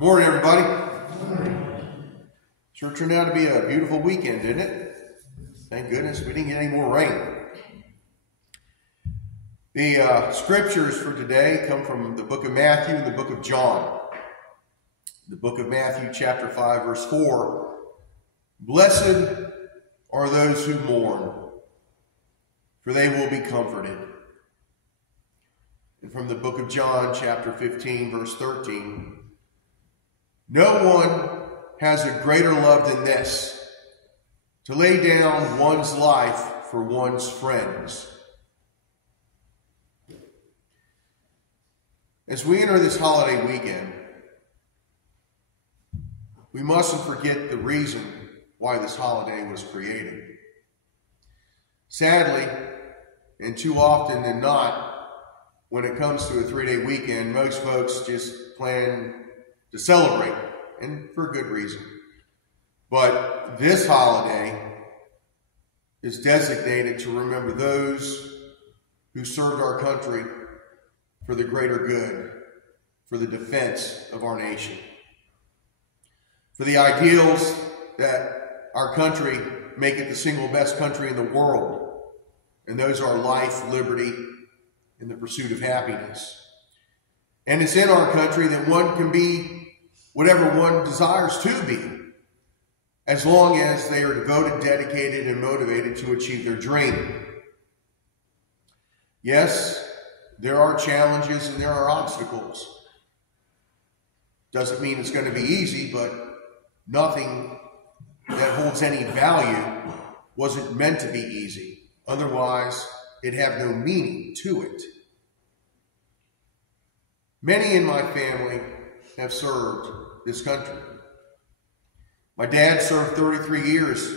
Morning, everybody. Sure turned out to be a beautiful weekend, didn't it? Thank goodness we didn't get any more rain. The scriptures for today come from the book of Matthew and the book of John. The book of Matthew, chapter 5, verse 4. Blessed are those who mourn, for they will be comforted. And from the book of John, chapter 15, verse 13. No one has a greater love than this, to lay down one's life for one's friends. As we enter this holiday weekend, we mustn't forget the reason why this holiday was created. Sadly, and too often than not, when it comes to a 3-day weekend, most folks just plan to celebrate, and for good reason. But this holiday is designated to remember those who served our country for the greater good, for the defense of our nation, for the ideals that our country make it the single best country in the world, and those are life, liberty, and the pursuit of happiness. And it's in our country that one can be whatever one desires to be, as long as they are devoted, dedicated, and motivated to achieve their dream. Yes, there are challenges and there are obstacles. Doesn't mean it's going to be easy, but nothing that holds any value wasn't meant to be easy. Otherwise, it'd have no meaning to it. Many in my family have served this country. My dad served 33 years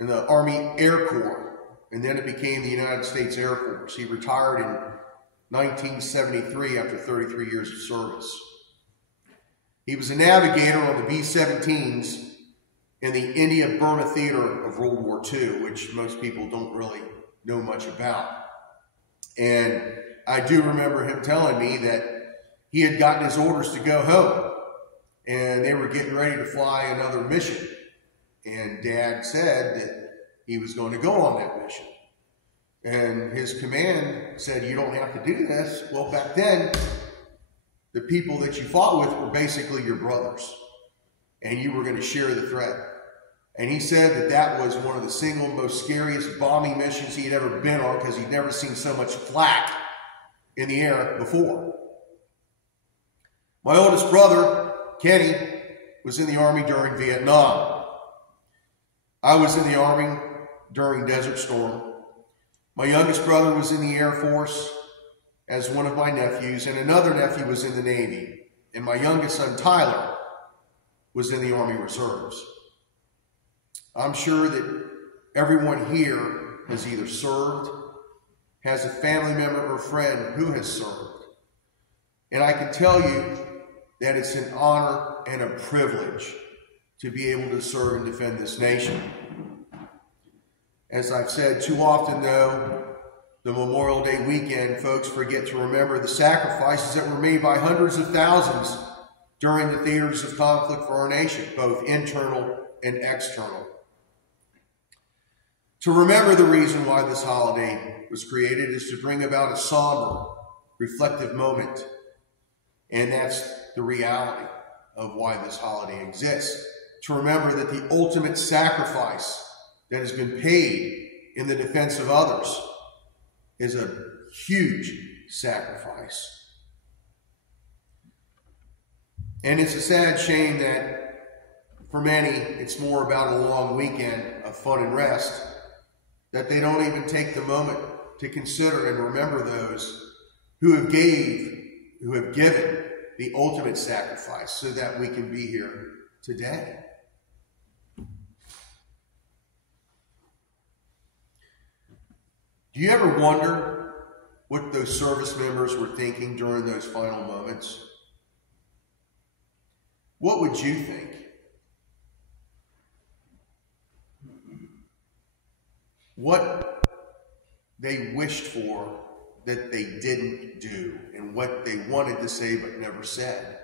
in the Army Air Corps, and then it became the United States Air Force. He retired in 1973 after 33 years of service. He was a navigator on the B-17s in the India-Burma theater of World War II, which most people don't really know much about. And I do remember him telling me that he had gotten his orders to go home, and they were getting ready to fly another mission. And Dad said that he was going to go on that mission. And his command said, "You don't have to do this." Well, back then, the people that you fought with were basically your brothers, and you were going to share the threat. And he said that that was one of the single most scariest bombing missions he had ever been on, because he'd never seen so much flak in the air before. My oldest brother, Kenny, was in the Army during Vietnam. I was in the Army during Desert Storm. My youngest brother was in the Air Force as one of my nephews, and another nephew was in the Navy. And my youngest son, Tyler, was in the Army Reserves. I'm sure that everyone here has either served, has a family member or friend who has served. And I can tell you that it's an honor and a privilege to be able to serve and defend this nation. As I've said too often, though, the Memorial Day weekend, folks forget to remember the sacrifices that were made by hundreds of thousands during the theaters of conflict for our nation, both internal and external. To remember the reason why this holiday was created is to bring about a somber, reflective moment. And that's the reality of why this holiday exists. To remember that the ultimate sacrifice that has been paid in the defense of others is a huge sacrifice. And it's a sad shame that for many, it's more about a long weekend of fun and rest, that they don't even take the moment to consider and remember those who have given the ultimate sacrifice so that we can be here today. Do you ever wonder what those service members were thinking during those final moments? What would you think? What they wished for that they didn't do, and what they wanted to say but never said.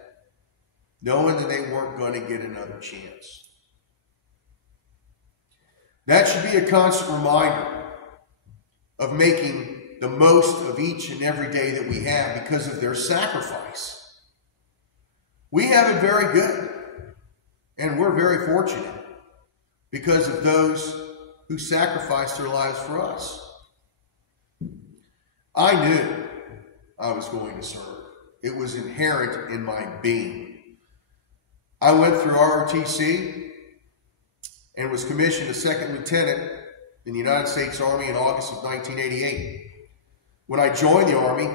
knowing that they weren't going to get another chance. That should be a constant reminder of making the most of each and every day that we have because of their sacrifice. We have it very good, and we're very fortunate because of those who sacrificed their lives for us. I knew I was going to serve. It was inherent in my being. I went through ROTC and was commissioned a second lieutenant in the United States Army in August of 1988. When I joined the Army,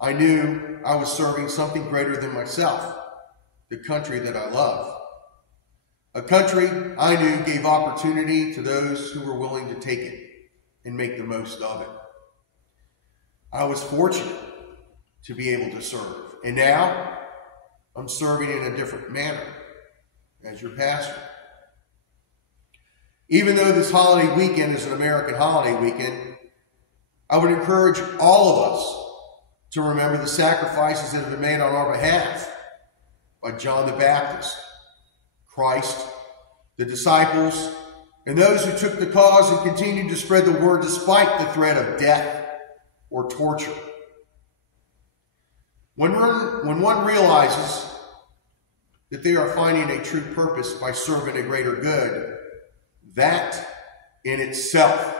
I knew I was serving something greater than myself, the country that I love. A country I knew gave opportunity to those who were willing to take it and make the most of it. I was fortunate to be able to serve. And now I'm serving in a different manner as your pastor. Even though this holiday weekend is an American holiday weekend, I would encourage all of us to remember the sacrifices that have been made on our behalf by John the Baptist, Christ, the disciples, and those who took the cause and continued to spread the word despite the threat of death or torture. When one realizes that they are finding a true purpose by serving a greater good, that in itself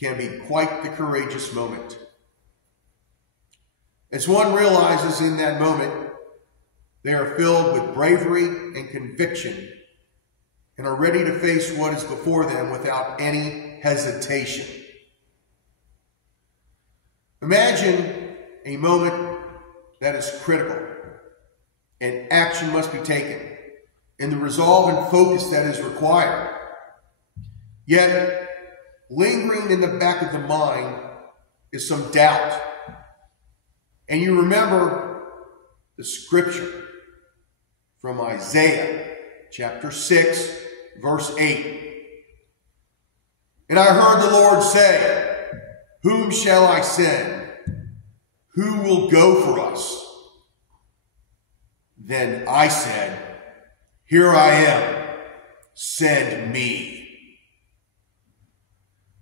can be quite the courageous moment. As one realizes in that moment, they are filled with bravery and conviction and are ready to face what is before them without any hesitation. Imagine a moment that is critical and action must be taken and the resolve and focus that is required. Yet, lingering in the back of the mind is some doubt. And you remember the scripture from Isaiah chapter 6, verse 8. And I heard the Lord say, "Whom shall I send? Who will go for us?" Then I said, "Here I am, send me."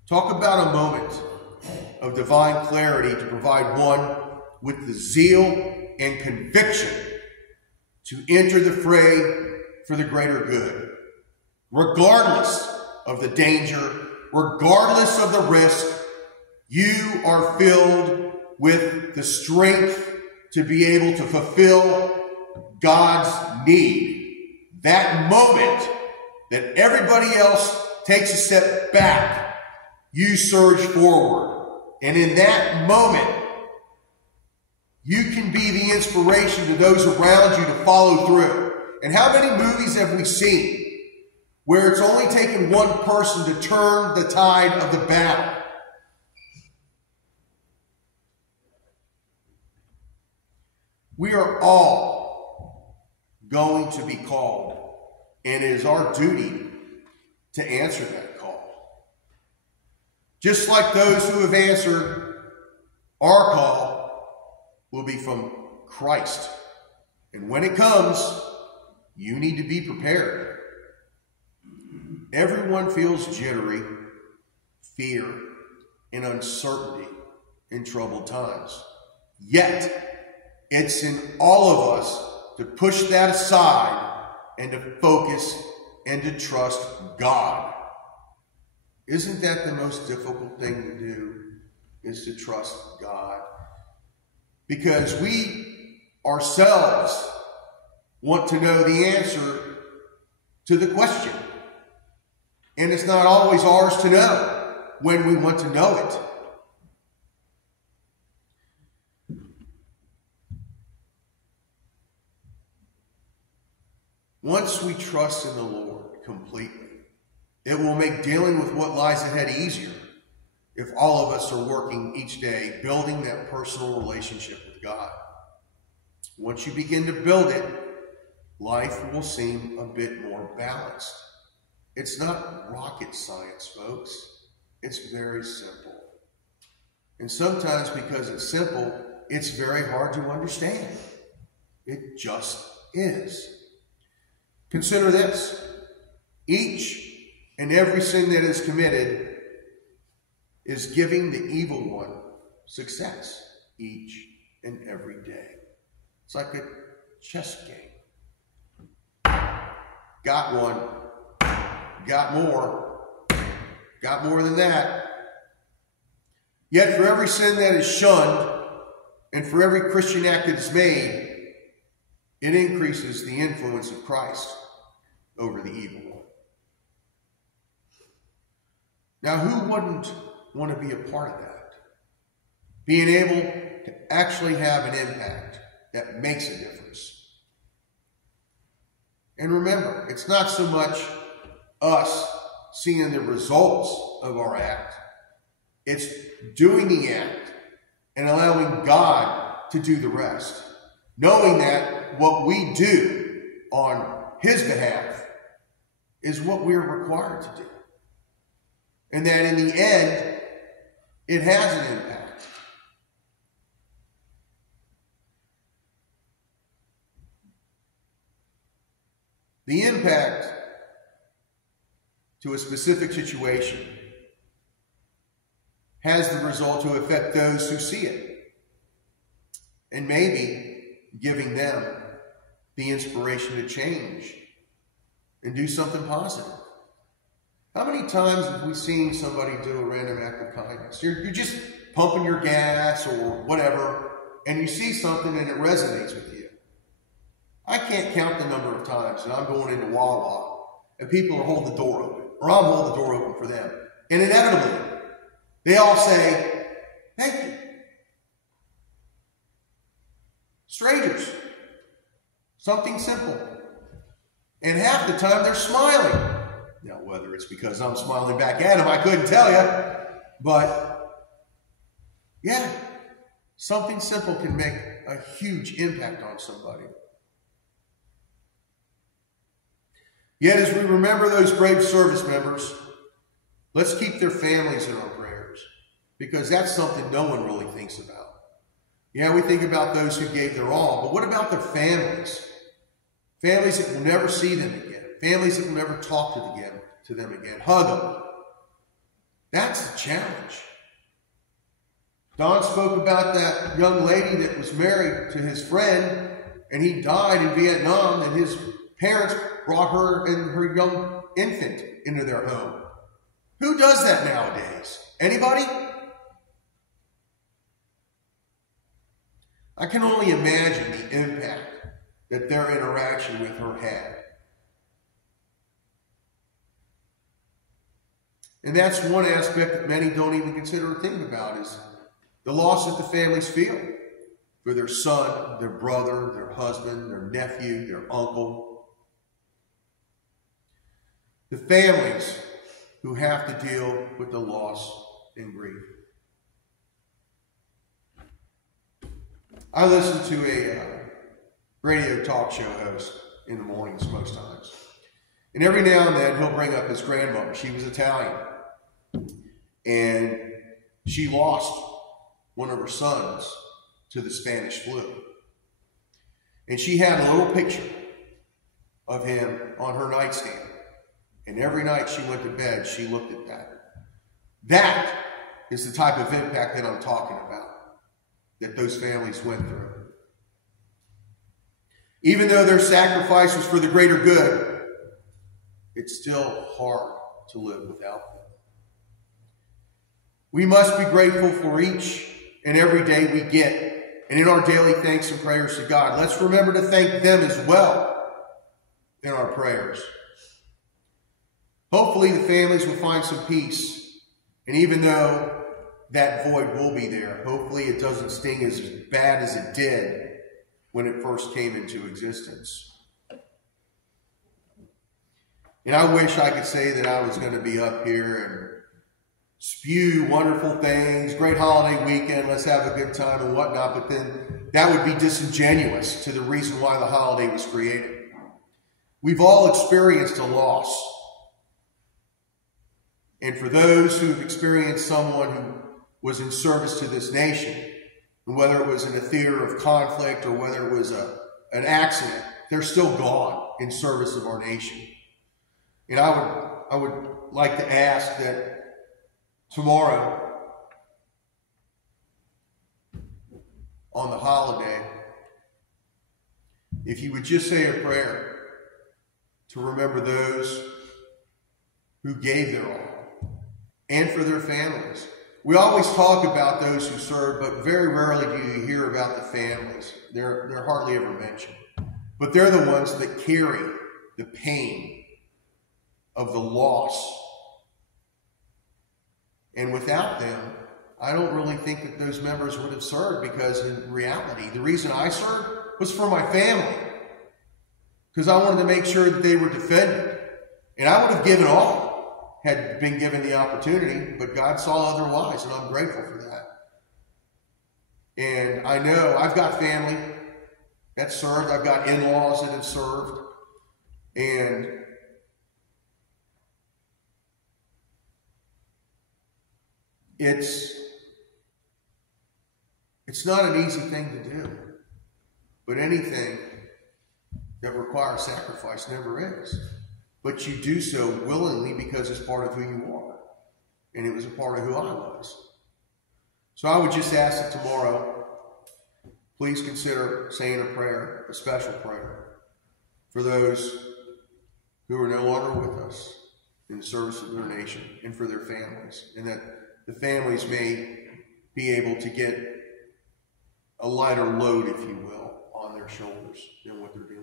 Talk about a moment of divine clarity to provide one with the zeal and conviction to enter the fray for the greater good. Regardless of the danger, regardless of the risk, you are filled with the strength to be able to fulfill God's need. That moment that everybody else takes a step back, you surge forward. And in that moment, you can be the inspiration to those around you to follow through. And how many movies have we seen where it's only taken one person to turn the tide of the battle? We are all going to be called, and it is our duty to answer that call. Just like those who have answered, our call will be from Christ. And when it comes, you need to be prepared. Everyone feels jittery, fear, and uncertainty in troubled times. Yet, it's in all of us to push that aside and to focus and to trust God. Isn't that the most difficult thing to do, is to trust God? Because we ourselves want to know the answer to the question. And it's not always ours to know when we want to know it. Once we trust in the Lord completely, it will make dealing with what lies ahead easier if all of us are working each day building that personal relationship with God. Once you begin to build it, life will seem a bit more balanced. It's not rocket science, folks. It's very simple. And sometimes because it's simple, it's very hard to understand. It just is. Consider this. Each and every sin that is committed is giving the evil one success each and every day. It's like a chess game. Got one, got more than that. Yet for every sin that is shunned and for every Christian act that is made, it increases the influence of Christ over the evil one. Now, who wouldn't want to be a part of that? Being able to actually have an impact that makes a difference. And remember, it's not so much us seeing the results of our act. It's doing the act and allowing God to do the rest. Knowing that what we do on His behalf is what we're required to do. And that in the end, it has an impact. The impact to a specific situation has the result to affect those who see it, and maybe giving them the inspiration to change and do something positive. How many times have we seen somebody do a random act of kindness? You're just pumping your gas or whatever, and you see something and it resonates with you. I can't count the number of times that I'm going into Wawa and people are holding the door open, or I'm holding the door open for them. And inevitably, they all say, "Thank you." Strangers. Something simple. And half the time they're smiling. Now, whether it's because I'm smiling back at them, I couldn't tell you. But, yeah, something simple can make a huge impact on somebody. Yet, as we remember those brave service members, let's keep their families in our prayers, because that's something no one really thinks about. Yeah, we think about those who gave their all, but what about their families? Families that will never see them again. Families that will never talk to them again. Hug them. That's the challenge. Don spoke about that young lady that was married to his friend, and he died in Vietnam, and his parents brought her and her young infant into their home. Who does that nowadays? Anybody? I can only imagine the impact that their interaction with her had. And that's one aspect that many don't even consider or think about, is the loss that the families feel for their son, their brother, their husband, their nephew, their uncle. The families who have to deal with the loss and grief. I listen to a radio talk show host in the mornings most times. And every now and then he'll bring up his grandmother. She was Italian. And she lost one of her sons to the Spanish flu. And she had a little picture of him on her nightstand. And every night she went to bed, she looked at that. That is the type of impact that I'm talking about, that those families went through. Even though their sacrifice was for the greater good, it's still hard to live without them. We must be grateful for each and every day we get. And in our daily thanks and prayers to God, let's remember to thank them as well in our prayers. Hopefully the families will find some peace. And even though that void will be there, hopefully it doesn't sting as bad as it did when it first came into existence. And I wish I could say that I was going to be up here and spew wonderful things, great holiday weekend, let's have a good time and whatnot, but then that would be disingenuous to the reason why the holiday was created. We've all experienced a loss. And for those who've experienced someone who was in service to this nation, and whether it was in a theater of conflict or whether it was an accident, they're still gone in service of our nation. And I would like to ask that tomorrow, on the holiday, if you would just say a prayer to remember those who gave their all and for their families. We always talk about those who served, but very rarely do you hear about the families. They're hardly ever mentioned. But they're the ones that carry the pain of the loss. And without them, I don't really think that those members would have served, because in reality, the reason I served was for my family, because I wanted to make sure that they were defended. And I would have given all, had been given the opportunity, but God saw otherwise, and I'm grateful for that. And I know I've got family that served. I've got in-laws that have served. And it's not an easy thing to do, but anything that requires sacrifice never is. But you do so willingly because it's part of who you are. And it was a part of who I was. So I would just ask that tomorrow, please consider saying a prayer, a special prayer, for those who are no longer with us in the service of their nation, and for their families, and that the families may be able to get a lighter load, if you will, on their shoulders than what they're doing.